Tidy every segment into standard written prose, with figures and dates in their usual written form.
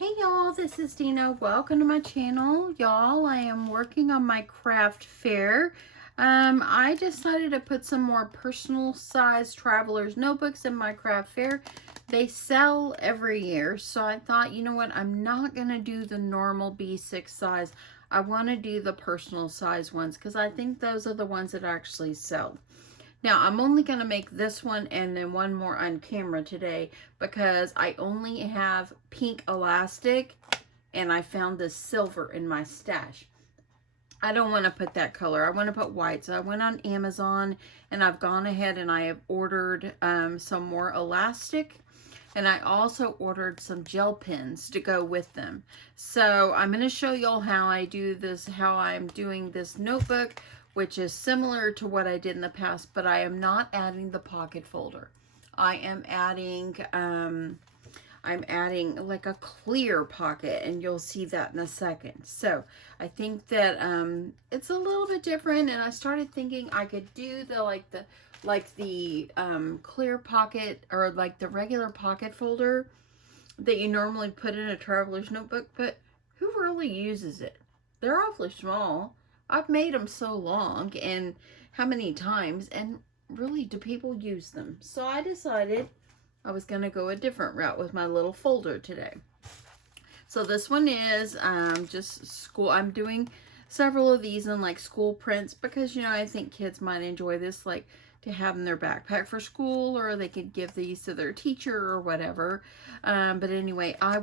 Hey y'all, this is Dina. Welcome to my channel. Y'all, I am working on my craft fair. I decided to put some more personal size traveler's notebooks in my craft fair. They sell every year, so I thought, you know what, I'm not going to do the normal B6 size. I want to do the personal size ones because I think those are the ones that actually sell. Now, I'm only going to make this one and then one more on camera today because I only have pink elastic and I found this silver in my stash. I don't want to put that color. I want to put white. So I went on Amazon and I've gone ahead and I have ordered some more elastic. And I also ordered some gel pens to go with them. So I'm going to show y'all how I do this, how I'm doing this notebook, which is similar to what I did in the past, but I am not adding the pocket folder. I am adding, I'm adding like a clear pocket, and you'll see that in a second. So I think that it's a little bit different, and I started thinking I could do the clear pocket, or like the regular pocket folder that you normally put in a traveler's notebook, but who really uses it? They're awfully small. I've made them so long and how many times, and really, do people use them? So I decided I was going to go a different route with my little folder today. So this one is just school. I'm doing several of these in like school prints because, you know, I think kids might enjoy this, like to have in their backpack for school, or they could give these to their teacher or whatever. But anyway, I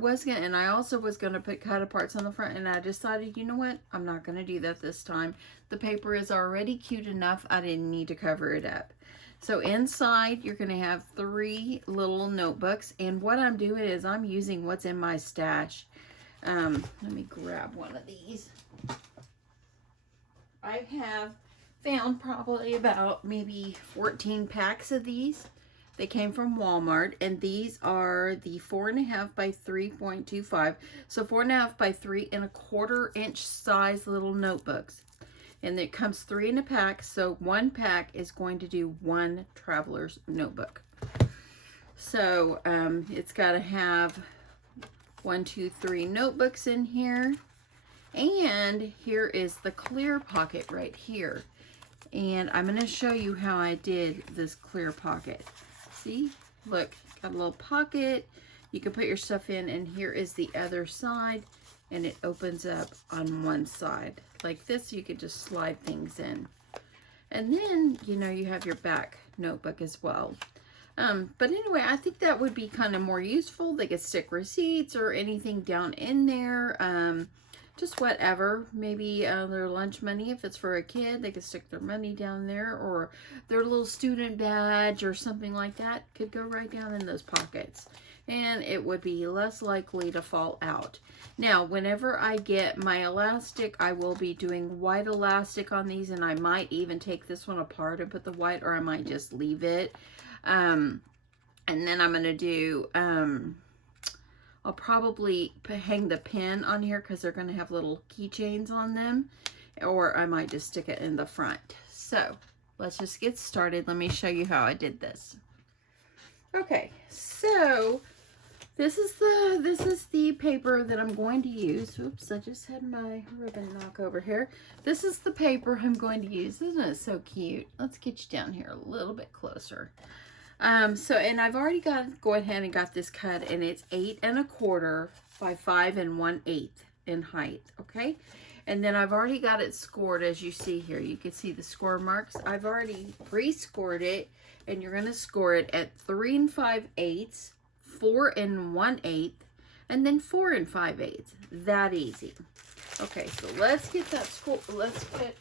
also was going to put cut aparts on the front, and I decided, you know what, I'm not going to do that this time. The paper is already cute enough. I didn't need to cover it up. So inside, you're going to have 3 little notebooks, and what I'm doing is I'm using what's in my stash. Let me grab one of these. I have found probably about maybe 14 packs of these. They came from Walmart, and these are the 4.5 by 3.25. So 4.5 by 3.25 inch size little notebooks. And it comes 3 in a pack, so one pack is going to do 1 traveler's notebook. So it's got to have 1, 2, 3 notebooks in here. And here is the clear pocket right here. And I'm going to show you how I did this clear pocket. See? Look, got a little pocket. You can put your stuff in, and here is the other side, and it opens up on one side. Like this, you could just slide things in. And then, you know, you have your back notebook as well. But anyway, I think that would be kind of more useful. They could stick receipts or anything down in there. Just whatever, maybe their lunch money. If it's for a kid, they could stick their money down there, or their little student badge or something like that could go right down in those pockets, and it would be less likely to fall out. Now, whenever I get my elastic, I will be doing white elastic on these, and I might even take this one apart and put the white, or I might just leave it. And then I'm going to do... I'll probably hang the pen on here because they're going to have little keychains on them, or I might just stick it in the front. So let's just get started. Let me show you how I did this. Okay, so this is the paper that I'm going to use. Oops, I just had my ribbon knock over here. This is the paper I'm going to use. Isn't it so cute? Let's get you down here a little bit closer. And I've already go ahead and got this cut, and it's 8.25 by 5 1/8 in height, okay? And then I've already got it scored, as you see here. You can see the score marks. I've already pre-scored it, and you're going to score it at 3 5/8, 4 1/8, and then 4 5/8. That easy. Okay, so let's get that score. Let's get,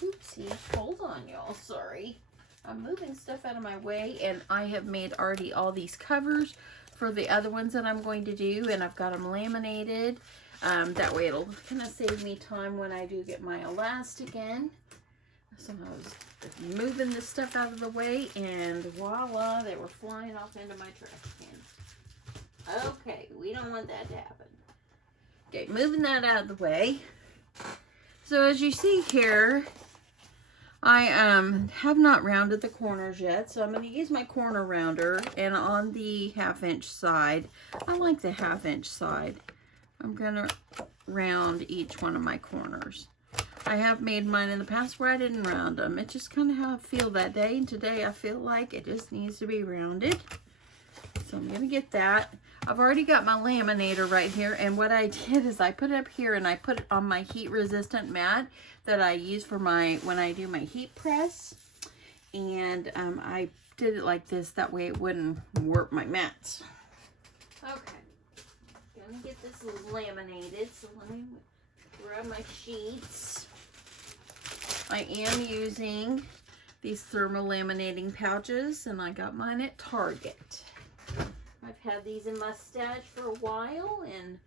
oopsie, hold on, y'all, sorry. I'm moving stuff out of my way, and I have made already all these covers for the other ones that I'm going to do, and I've got them laminated. That way it'll kind of save me time when I do get my elastic in. So I was moving this stuff out of the way, and voila, they were flying off into my trash can. Okay, we don't want that to happen. Okay, moving that out of the way. So as you see here, I have not rounded the corners yet, so I'm going to use my corner rounder, and on the 1/2 inch side, I like the 1/2 inch side, I'm going to round each one of my corners. I have made mine in the past where I didn't round them. It's just kind of how I feel that day, and today I feel like it just needs to be rounded. So I'm going to get that. I've already got my laminator right here, and what I did is I put it up here and I put it on my heat resistant mat that I use for when I do my heat press. And I did it like this, that way it wouldn't warp my mats. Okay, gonna get this laminated, so let me grab my sheets. I am using these thermal laminating pouches, and I got mine at Target. I've had these in my stash for a while, and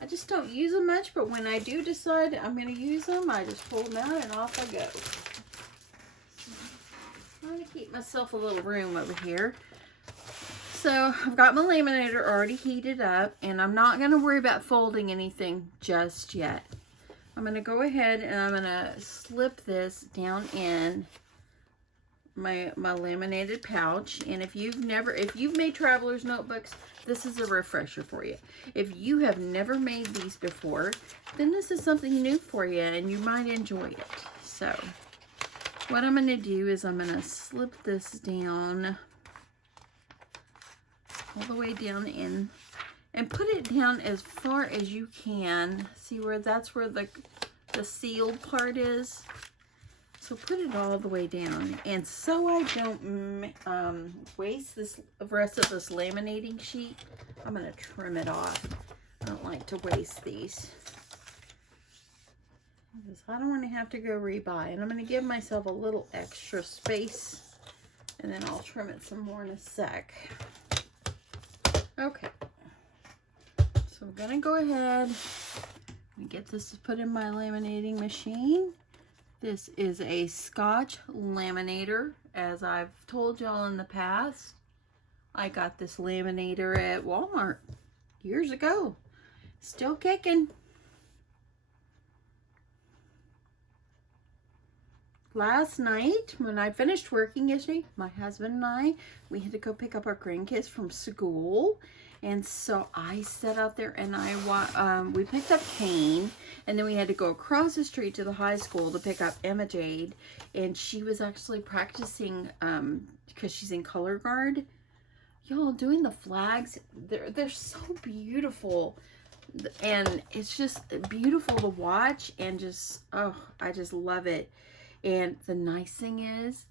I just don't use them much, but when I do decide I'm going to use them, I just pull them out and off I go. I'm going to keep myself a little room over here. So I've got my laminator already heated up, and I'm not going to worry about folding anything just yet. I'm going to go ahead and I'm going to slip this down in my laminated pouch. And if you've made traveler's notebooks, this is a refresher for you. If you have never made these before, then this is something new for you and you might enjoy it. So what I'm going to do is I'm going to slip this down all the way down in, and put it down as far as you can. See where that's where the sealed part is. So put it all the way down. And so I don't waste the rest of this laminating sheet, I'm going to trim it off. I don't like to waste these, because I don't want to have to go rebuy. And I'm going to give myself a little extra space, and then I'll trim it some more in a sec. Okay. So I'm going to go ahead and get this put in my laminating machine. This is a Scotch laminator. As I've told y'all in the past, I got this laminator at Walmart years ago. Still kicking. Last night, when I finished working yesterday, my husband and I, we had to go pick up our grandkids from school. And so I sat out there and we picked up Kane, and then we had to go across the street to the high school to pick up Emma Jade. And she was actually practicing, because she's in color guard. Y'all, doing the flags, they're so beautiful. And it's just beautiful to watch, and just, oh, I just love it. And the nice thing is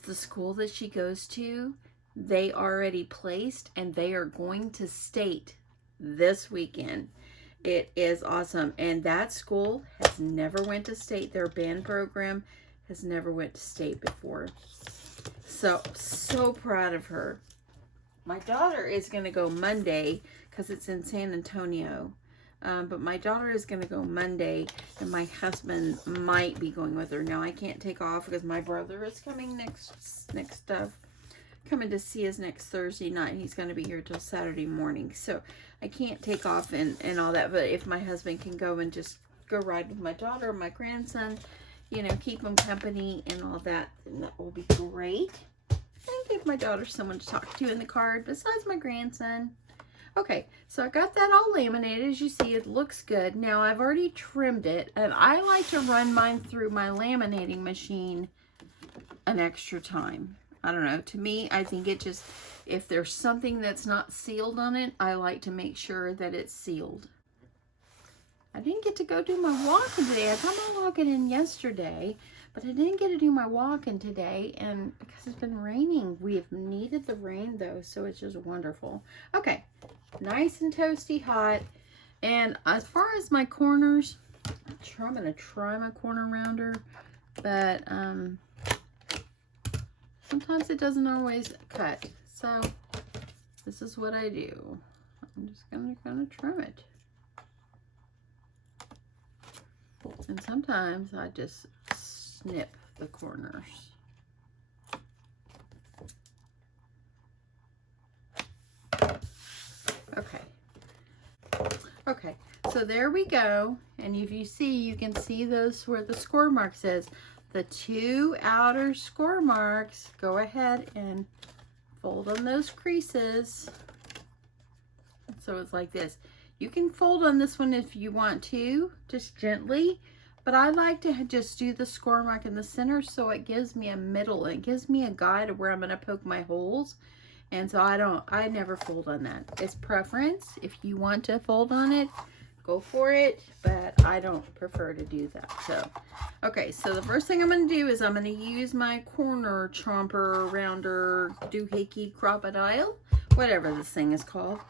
the school that she goes to, they already placed, and they are going to state this weekend. It is awesome. And that school has never went to state. Their band program has never went to state before. So proud of her. My daughter is going to go Monday because it's in San Antonio. But my daughter is going to go Monday, and my husband might be going with her. Now, I can't take off because my brother is coming coming to see us next Thursday night. He's going to be here till Saturday morning. So I can't take off and all that. But if my husband can go and just go ride with my daughter or my grandson, you know, keep them company and all that, then that will be great. And give my daughter someone to talk to in the car besides my grandson. Okay, so I got that all laminated. As you see, it looks good. Now, I've already trimmed it, and I like to run mine through my laminating machine an extra time. I don't know. To me, I think it just, if there's something that's not sealed on it, I like to make sure that it's sealed. I didn't get to go do my walking today. I got my walking in yesterday, but I didn't get to do my walking today, and because it's been raining. We have needed the rain, though, so it's just wonderful. Okay, nice and toasty hot. And as far as my corners, I'm going to try my corner rounder, but sometimes it doesn't always cut. So this is what I do. I'm just going to kind of trim it. And sometimes I just snip the corners. Okay, so there we go. And if you see, you can see those where the score mark says the 2 outer score marks, go ahead and fold on those creases. So it's like this. You can fold on this one if you want to, just gently, but I like to just do the score mark in the center so it gives me a middle. It gives me a guide of where I'm going to poke my holes. And so I never fold on that. It's preference. If you want to fold on it, go for it, but I don't prefer to do that. So, okay, so the first thing I'm going to do is I'm going to use my corner chomper, rounder, doohickey, crocodile, whatever this thing is called.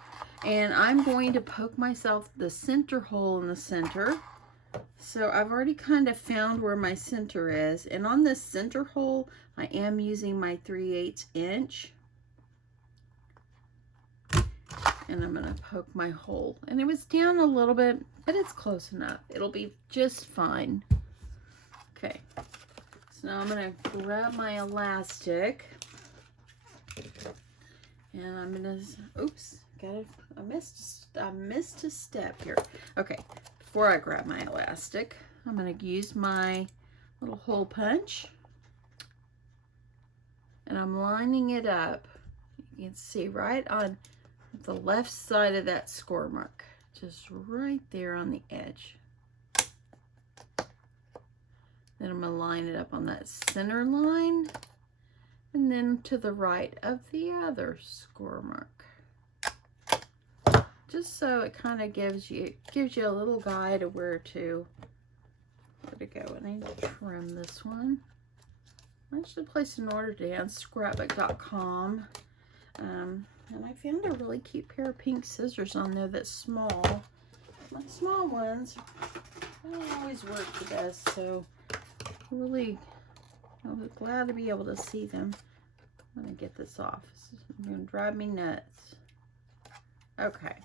And I'm going to poke myself the center hole in the center. So I've already kind of found where my center is. And on this center hole, I am using my 3/8 inch. And I'm going to poke my hole. And it was down a little bit, but it's close enough. It'll be just fine. Okay. So now I'm going to grab my elastic. And I'm going to, oops, I missed a step here. Okay, before I grab my elastic, I'm going to use my little hole punch. And I'm lining it up. You can see right on the left side of that score mark, just right there on the edge. Then I'm going to line it up on that center line, and then to the right of the other score mark. Just so it kind of gives you a little guide of where to go. And I need to trim this one. I should place an order today on scrapbook.com. And I found a really cute pair of pink scissors on there that's small. My small ones don't always work the best, so really I was glad to be able to see them. I'm going to get this off. It's going to drive me nuts. Okay.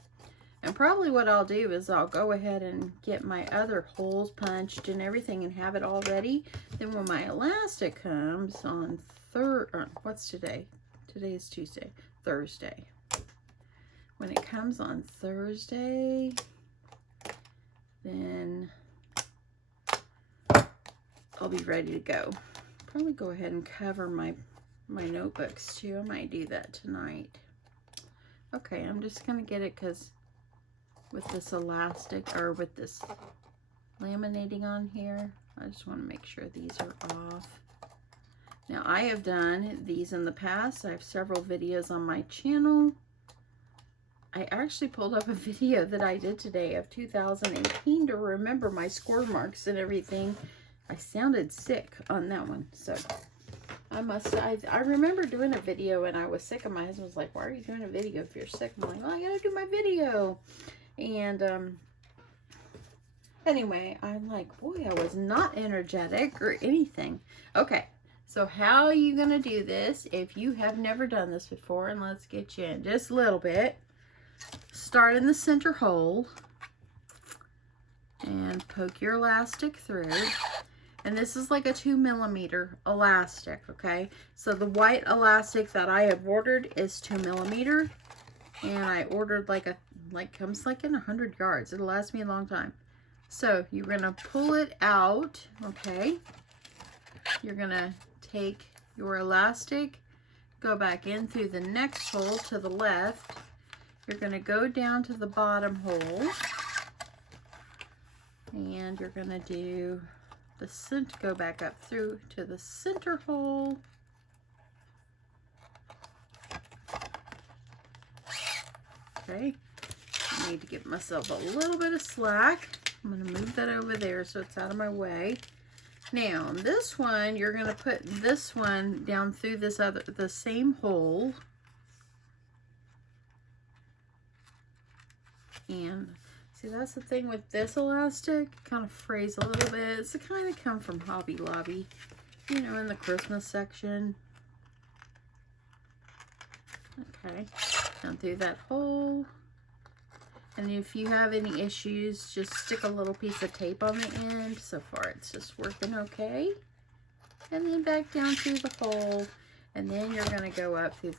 And probably what I'll do is I'll go ahead and get my other holes punched and everything and have it all ready. Then when my elastic comes on what's today? Today is Tuesday. Thursday. When it comes on Thursday, then I'll be ready to go. Probably go ahead and cover my notebooks too. I might do that tonight. Okay, I'm just gonna get it because with this elastic or with this laminating on here, I just want to make sure these are off. Now, I have done these in the past. I have several videos on my channel. I actually pulled up a video that I did today of 2018 to remember my score marks and everything. I sounded sick on that one, so I remember doing a video and I was sick, and my husband was like, "Why are you doing a video if you're sick?" I'm like, "Well, I gotta do my video." And anyway, I'm like, boy, I was not energetic or anything. Okay. So how are you going to do this if you have never done this before? And let's get you in just a little bit. Start in the center hole and poke your elastic through. And this is like a 2mm elastic, okay? So the white elastic that I have ordered is 2mm. And I ordered comes like in 100 yards. It'll last me a long time. So you're going to pull it out, okay? You're going to take your elastic, go back in through the next hole to the left. You're going to go down to the bottom hole, and you're going to do the center, go back up through to the center hole. Okay, I need to give myself a little bit of slack. I'm going to move that over there so it's out of my way. Now, this one, you're going to put this one down through the same hole. And see, that's the thing with this elastic, kind of frays a little bit. It's the kind that come from Hobby Lobby, you know, in the Christmas section. Okay, down through that hole. And if you have any issues, just stick a little piece of tape on the end. So far, it's just working okay. And then back down through the hole. And then you're going to go up through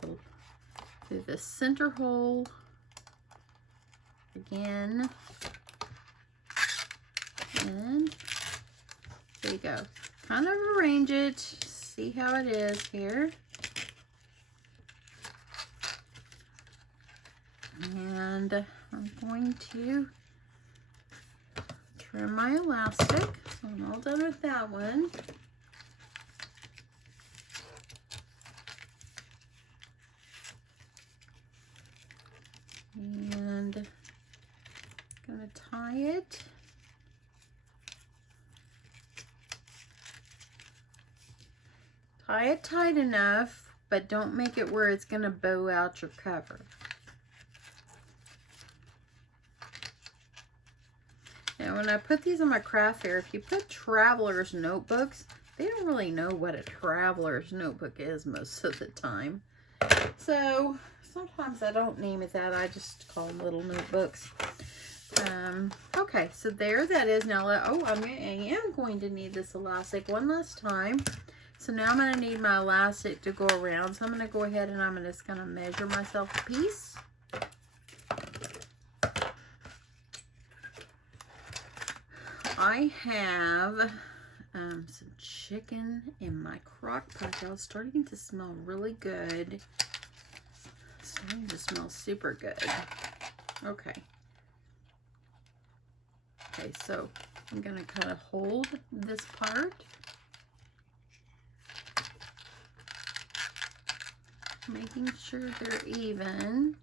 the center hole again. And there you go. kind of arrange it, see how it is here. And I'm going to trim my elastic. So I'm all done with that one. And I'm going to tie it. Tie it tight enough, but don't make it where it's going to bow out your cover. Now when I put these on my craft fair, if you put traveler's notebooks, they don't really know what a traveler's notebook is most of the time. So sometimes I don't name it that, I just call them little notebooks. Okay, so there that is. Now, I am going to need this elastic one last time. So now I'm going to need my elastic to go around. So I'm going to go ahead and I'm just going to measure myself a piece. I have some chicken in my crock pot. It's starting to smell really good. It's starting to smell super good. Okay. Okay, so I'm going to kind of hold this part. Making sure they're even.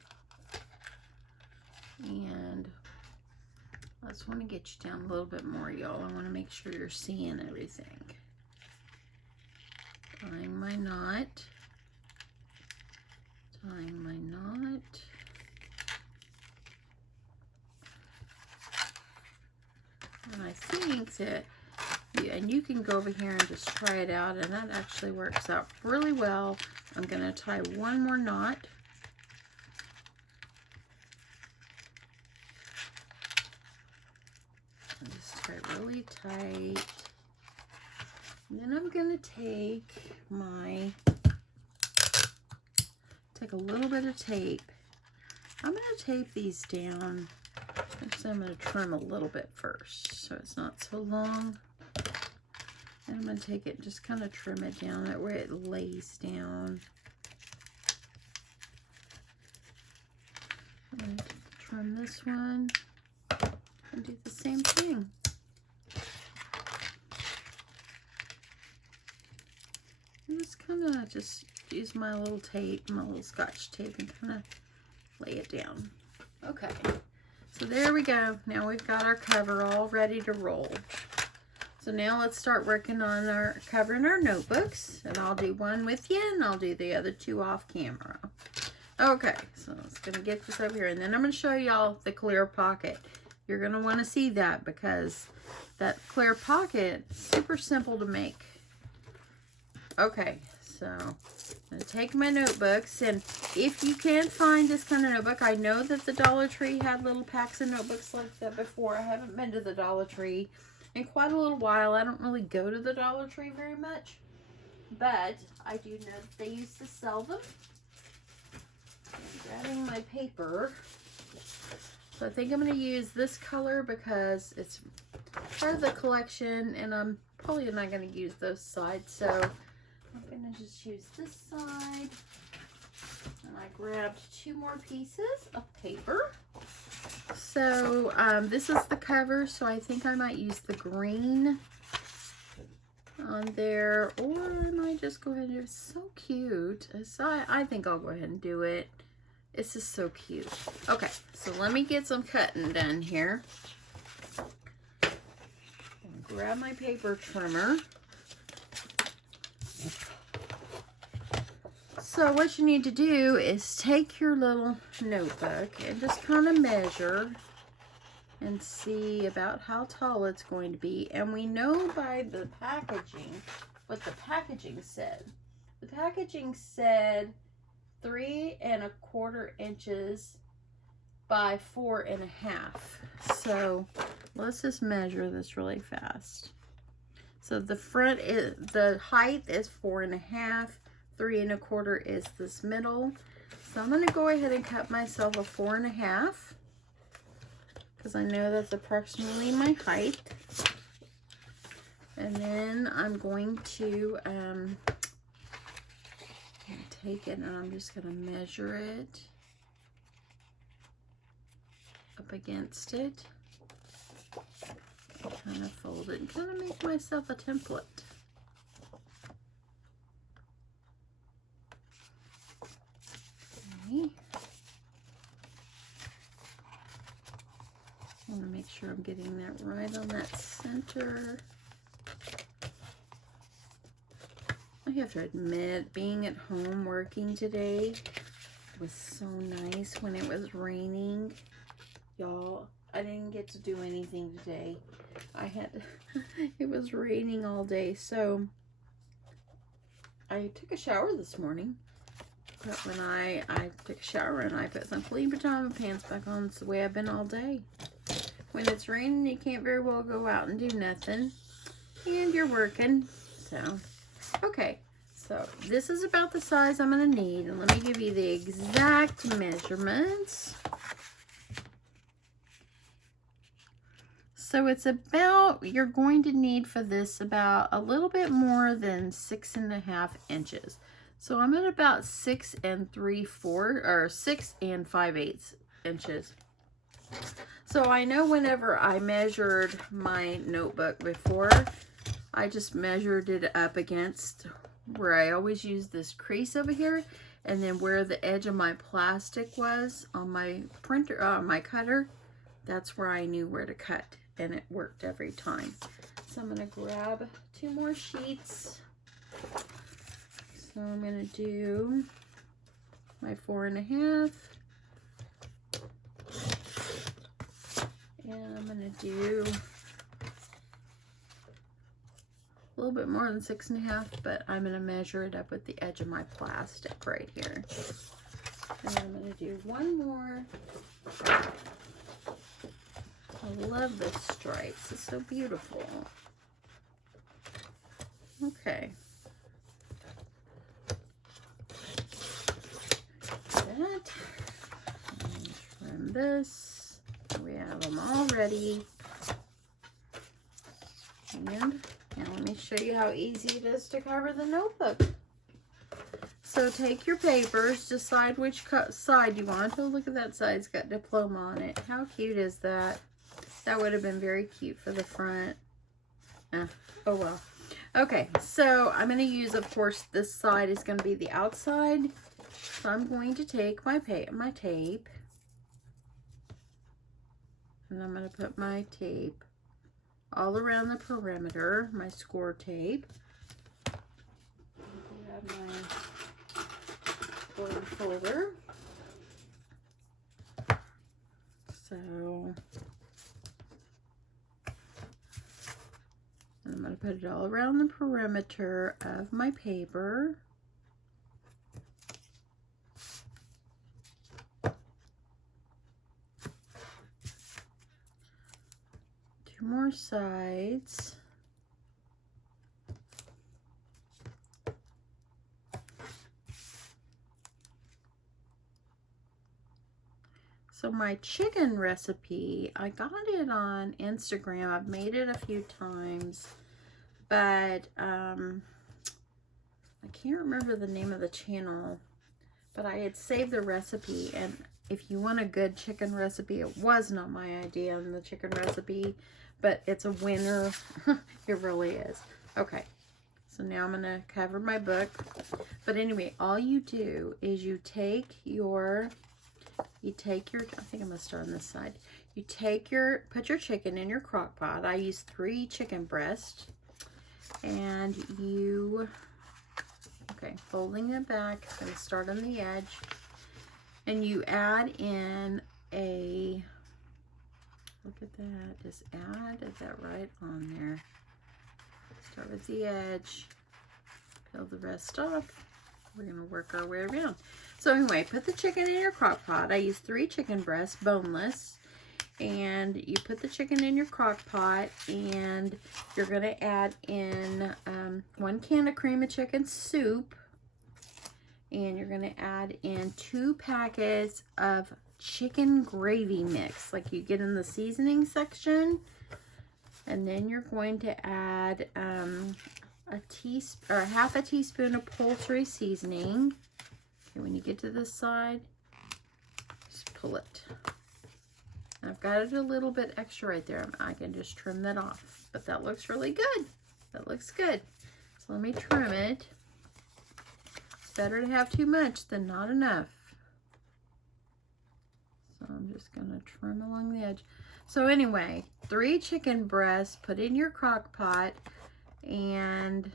And I just want to get you down a little bit more, y'all. I want to make sure you're seeing everything. Tying my knot. Tying my knot. And I think that, and you can go over here and just try it out, and that actually works out really well. I'm going to tie one more knot. And just tie really tight. And then I'm going to take a little bit of tape. I'm going to tape these down. Actually, I'm going to trim a little bit first so it's not so long. And I'm going to take it and just kind of trim it down. That way it lays down. I'm going to trim this one and do the same thing. And just kind of just use my little tape, my little Scotch tape, and kind of lay it down. Okay, so there we go. Now we've got our cover all ready to roll. So now let's start working on covering our notebooks, and I'll do one with you and I'll do the other two off camera. Okay, so I'm just going to get this over here, and then I'm going to show y'all the clear pocket. You're going to want to see that because that clear pocket is super simple to make. Okay, so I'm going to take my notebooks, and if you can't find this kind of notebook, I know that the Dollar Tree had little packs of notebooks like that before. I haven't been to the Dollar Tree in quite a little while. I don't really go to the Dollar Tree very much, but I do know that they used to sell them. I'm grabbing my paper. So I think I'm going to use this color because it's part of the collection, and I'm probably not going to use those sides, so I'm going to just use this side. And I grabbed 2 more pieces of paper. So this is the cover, so I think I might use the green on there, or I might just go ahead and do it. It's so cute. So I think I'll go ahead and do it. It's just so cute. Okay, so let me get some cutting done here. Grab my paper trimmer. So what you need to do is take your little notebook and just kind of measure and see about how tall it's going to be. And we know by the packaging what the packaging said. The packaging said 3 1/4 inches by 4 1/2. So let's just measure this really fast. So the front is, the height is 4 1/2. 3 1/4 is this middle. So I'm going to go ahead and cut myself a 4 1/2 because I know that's approximately my height. And then I'm going to take it and I'm just going to measure it up against it. Kind of fold it and kind of make myself a template. Okay. I want to make sure I'm getting that right on that center. I have to admit, being at home working today was so nice when it was raining. Y'all, I didn't get to do anything today. It was raining all day, so I took a shower this morning. But when I took a shower and I put some clean pajama pants back on, it's the way I've been all day. When it's raining, you can't very well go out and do nothing. And you're working. So, okay. So, this is about the size I'm going to need. And let me give you the exact measurements. So, it's about, you're going to need for this about a little bit more than 6.5 inches. So, I'm at about 6 5/8 inches. So I know whenever I measured my notebook before, I just measured it up against where I always use this crease over here, and then where the edge of my plastic was on my printer, my cutter, that's where I knew where to cut, and it worked every time. So I'm gonna grab 2 more sheets. So I'm gonna do my 4.5. And I'm going to do a little bit more than 6.5, but I'm going to measure it up with the edge of my plastic right here. And I'm going to do 1 more. I love this stripes. It's so beautiful. Okay. That. And trim this. We have them all ready. And now let me show you how easy it is to cover the notebook. So take your papers, decide which side you want. Oh, look at that side. It's got diploma on it. How cute is that? That would have been very cute for the front. Oh well. Okay, so I'm going to use, of course, this side is going to be the outside. So I'm going to take my tape. And I'm going to put my tape all around the perimeter, my score tape. Grab my board folder. So, I'm going to put it all around the perimeter of my paper. More sides. So my chicken recipe, I got it on Instagram. I've made it a few times, but I can't remember the name of the channel, but I had saved the recipe. And if you want a good chicken recipe, it was not my idea on the chicken recipe, but it's a winner. It really is. Okay, so now I'm going to cover my book. But anyway, all you do is you take your, I think I'm going to start on this side. You put your chicken in your crock pot. I use 3 chicken breasts. And you, okay, folding it back. I'm going to start on the edge. And you add in a, look at that, just add that right on there. Start with the edge, peel the rest off. We're going to work our way around. So anyway, put the chicken in your crock pot. I use 3 chicken breasts, boneless. And you put the chicken in your crock pot, and you're going to add in 1 can of cream of chicken soup. And you're going to add in 2 packets of chicken gravy mix, like you get in the seasoning section. And then you're going to add a teaspoon or half a teaspoon of poultry seasoning. Okay, when you get to this side, just pull it. I've got it a little bit extra right there. I can just trim that off, but that looks really good. That looks good. So let me trim it. It's better to have too much than not enough. So I'm just gonna trim along the edge. So anyway, 3 chicken breasts, put in your crock pot, and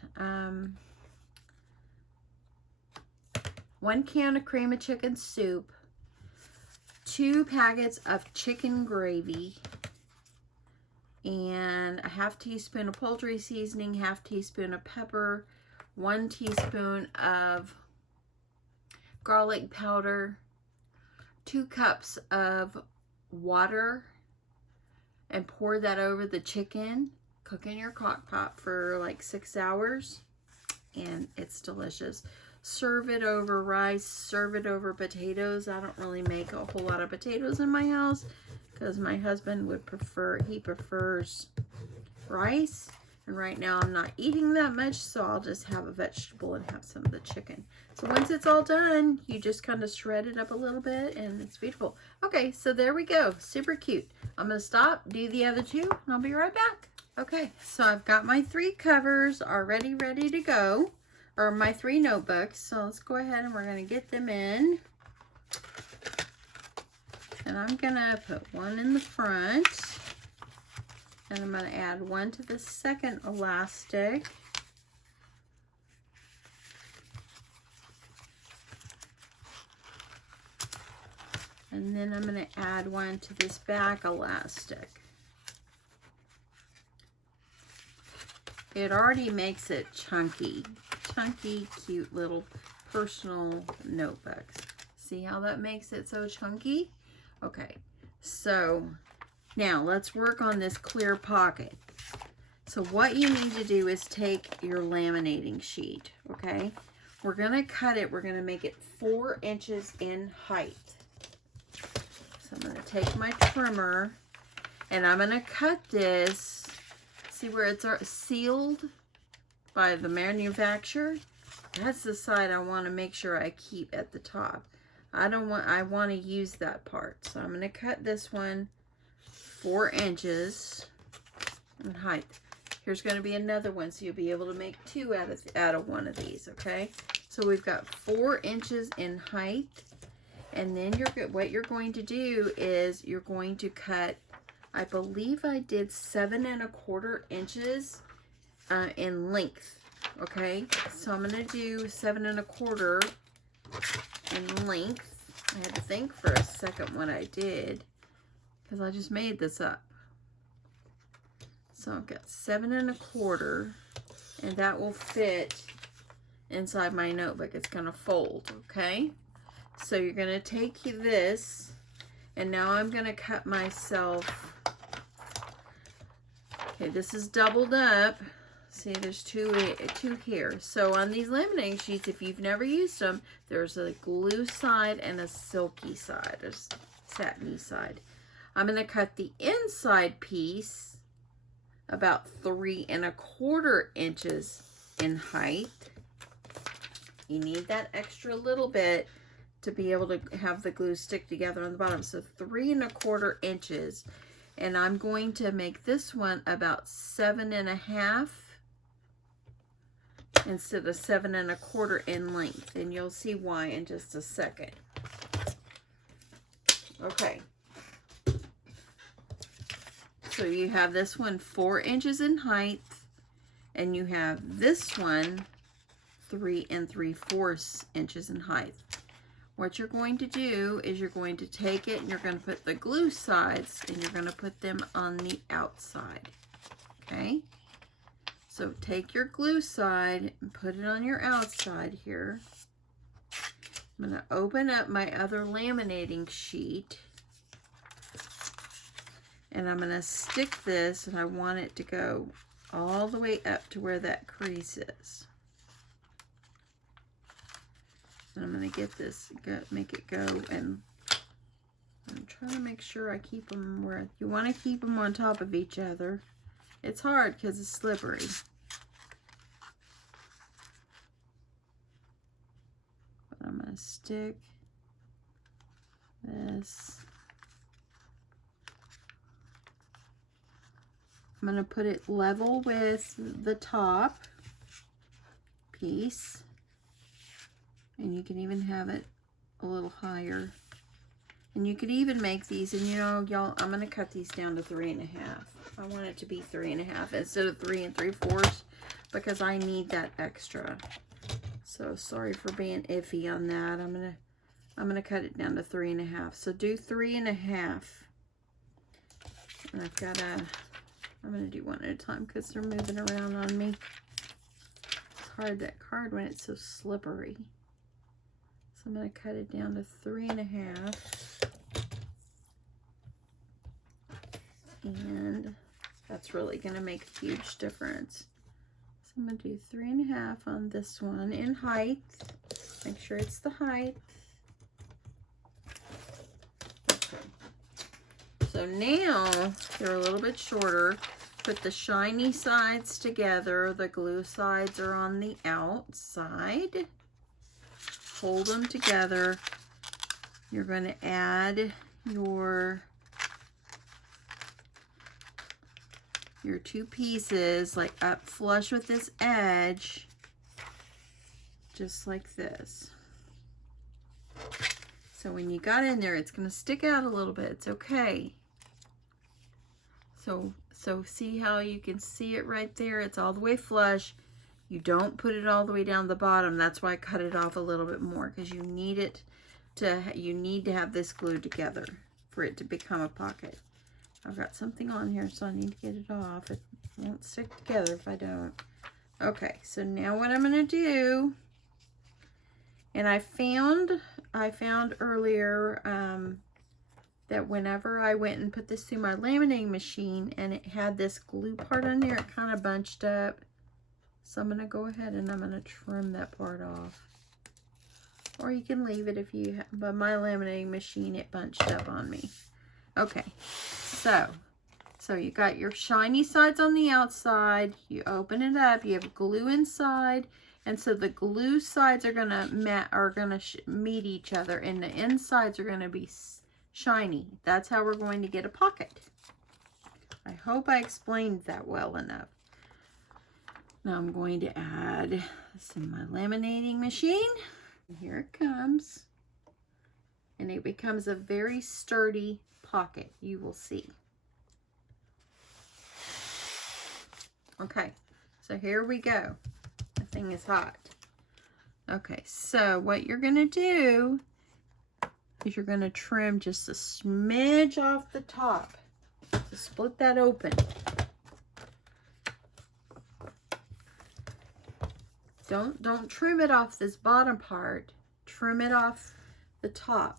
1 can of cream of chicken soup, 2 packets of chicken gravy, and a half teaspoon of poultry seasoning, half teaspoon of pepper, 1 teaspoon of garlic powder, 2 cups of water, and pour that over the chicken. Cook in your crock pot for like 6 hours, and it's delicious. Serve it over rice, serve it over potatoes. I don't really make a whole lot of potatoes in my house because my husband would prefer, he prefers rice. And right now I'm not eating that much, so I'll just have a vegetable and have some of the chicken. So once it's all done, you just kind of shred it up a little bit, and it's beautiful. Okay, so there we go. Super cute. I'm going to stop, do the other 2, and I'll be right back. Okay, so I've got my 3 covers already ready to go, or my 3 notebooks. So let's go ahead and we're going to get them in. And I'm going to put 1 in the front. And I'm going to add 1 to the second elastic. And then I'm going to add 1 to this back elastic. It already makes it chunky, cute little personal notebooks. See how that makes it so chunky? Okay, so now let's work on this clear pocket. So what you need to do is take your laminating sheet, okay? We're gonna cut it, we're gonna make it 4 inches in height. So I'm gonna take my trimmer and I'm gonna cut this. See where it's sealed by the manufacturer? That's the side I want to make sure I keep at the top. I want to use that part. So I'm going to cut this one 4 inches in height. Here's going to be another one, so you'll be able to make 2 out of one of these, okay? So we've got 4 inches in height. And then what you're going to do is you're going to cut, I believe I did 7 1/4 inches in length. Okay, so I'm gonna do 7 1/4 in length. I had to think for a second what I did because I just made this up. So I've got 7 1/4, and that will fit inside my notebook. It's gonna fold. Okay, so you're gonna take this, and now I'm gonna cut myself. Okay, this is doubled up. See, there's two here. So on these laminating sheets, if you've never used them, there's a glue side and a silky side, a satiny side. I'm going to cut the inside piece about 3 1/4 inches in height. You need that extra little bit to be able to have the glue stick together on the bottom. So 3 1/4 inches. And I'm going to make this one about 7 1/2 instead of 7 1/4 in length. And you'll see why in just a second. Okay. So you have this one 4 inches in height, and you have this one 3 3/4 inches in height. What you're going to do is you're going to take it and you're going to put the glue sides and you're going to put them on the outside. Okay? So take your glue side and put it on your outside here. I'm going to open up my other laminating sheet. And I'm going to stick this, and I want it to go all the way up to where that crease is. And I'm going to get this, make it go, and I'm trying to make sure I keep them where you want to keep them on top of each other. It's hard because it's slippery. But I'm going to stick this. I'm going to put it level with the top piece. And you can even have it a little higher. And you could even make these, and you know, y'all, I'm going to cut these down to 3.5. I want it to be 3.5 instead of 3 3/4 because I need that extra. So sorry for being iffy on that. I'm gonna cut it down to 3.5. So do 3.5. And I'm gonna do one at a time because they're moving around on me. It's hard, that card, when it's so slippery. So I'm gonna cut it down to 3.5. And that's really gonna make a huge difference. So I'm gonna do 3.5 on this one in height. Make sure it's the height. Okay. So now they're a little bit shorter. Put the shiny sides together. The glue sides are on the outside. Hold them together. You're going to add your two pieces like up flush with this edge, just like this. So when you got in there, it's going to stick out a little bit. It's okay. So see how you can see it right there? It's all the way flush. You don't put it all the way down the bottom. That's why I cut it off a little bit more, because you need it to, you need to have this glued together for it to become a pocket. I've got something on here, so I need to get it off. It won't stick together if I don't. Okay, so now what I'm going to do, and I found earlier that whenever I went and put this through my laminating machine and it had this glue part on there, it kind of bunched up. So I'm going to go ahead and I'm going to trim that part off. Or you can leave it if you, but my laminating machine, it bunched up on me. Okay, so you got your shiny sides on the outside. You open it up. You have glue inside, and so the glue sides are gonna meet each other, and the insides are gonna be shiny. That's how we're going to get a pocket. I hope I explained that well enough. Now I'm going to add this in my laminating machine. And here it comes, and it becomes a very sturdy pocket, you will see. Okay, so here we go. The thing is hot. Okay, so what you're going to do is you're going to trim just a smidge off the top to split that open. Don't trim it off this bottom part. Trim it off the top.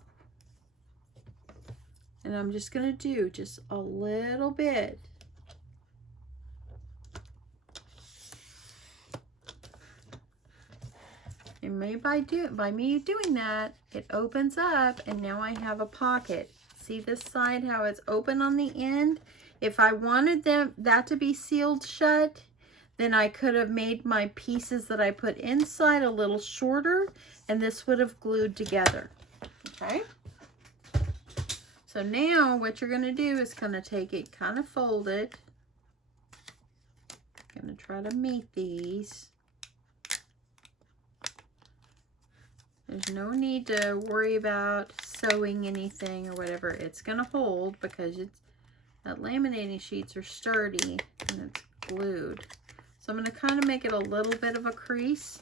And I'm just going to do just a little bit. And by me doing that, it opens up, and now I have a pocket. See this side, how it's open on the end? If I wanted that to be sealed shut, then I could have made my pieces that I put inside a little shorter, and this would have glued together. Okay? So now what you're going to do is kind of take it, kind of fold it. I'm going to try to meet these. There's no need to worry about sewing anything or whatever. It's going to hold because that laminating sheets are sturdy and it's glued. So I'm going to kind of make it a little bit of a crease.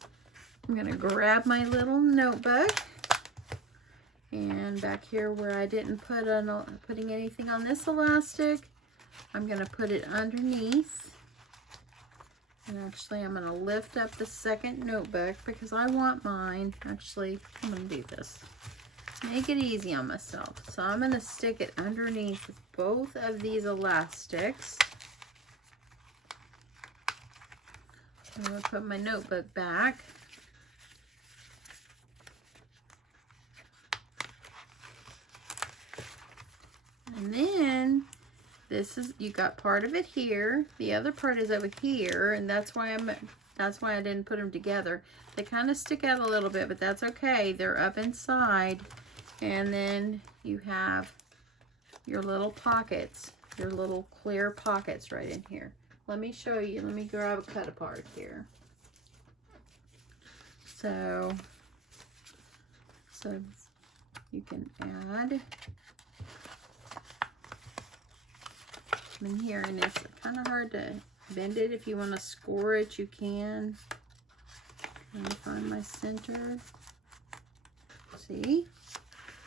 I'm going to grab my little notebook. And back here where I didn't putting anything on this elastic, I'm going to put it underneath. And actually, I'm going to lift up the second notebook because I want mine. Actually, I'm going to do this. Make it easy on myself. So I'm going to stick it underneath both of these elastics. I'm going to put my notebook back. And then this is, you got part of it here. The other part is over here, and that's why I didn't put them together. They kind of stick out a little bit, but that's okay. They're up inside. And then you have your little pockets, your little clear pockets right in here. Let me show you. Let me grab a cut apart here. So you can add in here, and it's kind of hard to bend it. If you want to score it, you can. Trying to find my center. See?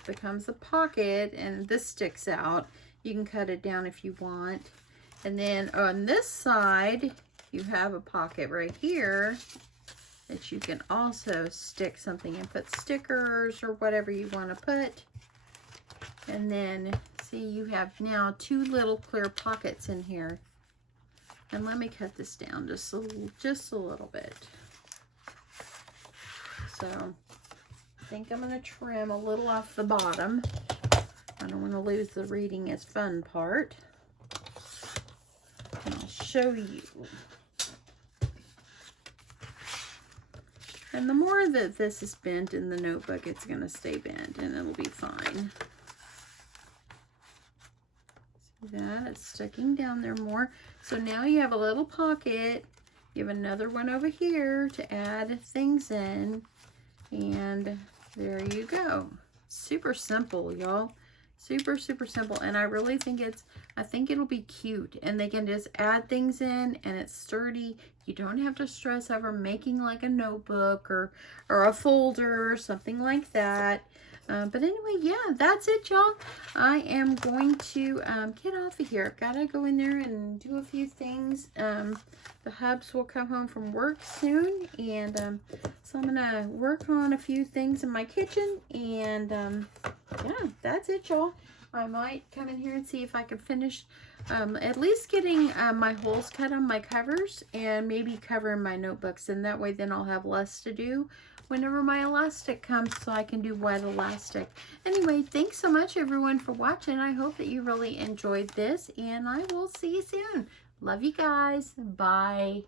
Becomes a pocket, and this sticks out. You can cut it down if you want. And then on this side, you have a pocket right here that you can also stick something and put stickers or whatever you want to put. And then see, you have now two little clear pockets in here. And let me cut this down just a little bit. So I think I'm going to trim a little off the bottom. I don't want to lose the reading is fun part. And I'll show you. And the more that this is bent in the notebook, it's going to stay bent and it'll be fine. See that? It's sticking down there more. So now you have a little pocket. You have another one over here to add things in. And there you go. Super simple, y'all. Super, super simple. And I really think I think it'll be cute. And they can just add things in, and it's sturdy. You don't have to stress over making like a notebook or a folder or something like that. But anyway, yeah, that's it, y'all. I am going to get off of here. I've got to go in there and do a few things. The hubs will come home from work soon, and so I'm going to work on a few things in my kitchen, and yeah, that's it, y'all. I might come in here and see if I can finish at least getting my holes cut on my covers and maybe covering my notebooks, and that way then I'll have less to do whenever my elastic comes, so I can do white elastic. Anyway, thanks so much everyone for watching. I hope that you really enjoyed this, and I will see you soon. Love you guys. Bye.